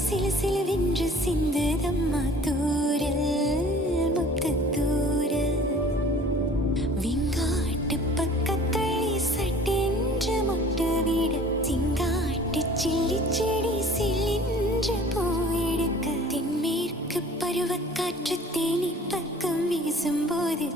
சிலு சிலுவென்று சிந்துதம்மா தூரல் முத்தத்தூரல் விங்காட்டு பக்கக்களி சட்டென்று முட்டவிட சிங்காட்டு சில்லி செடி சிலின்று போயெடுக்க தென்மேற்கு பருவக்காற்று தேனி பக்கம் வீசும்போது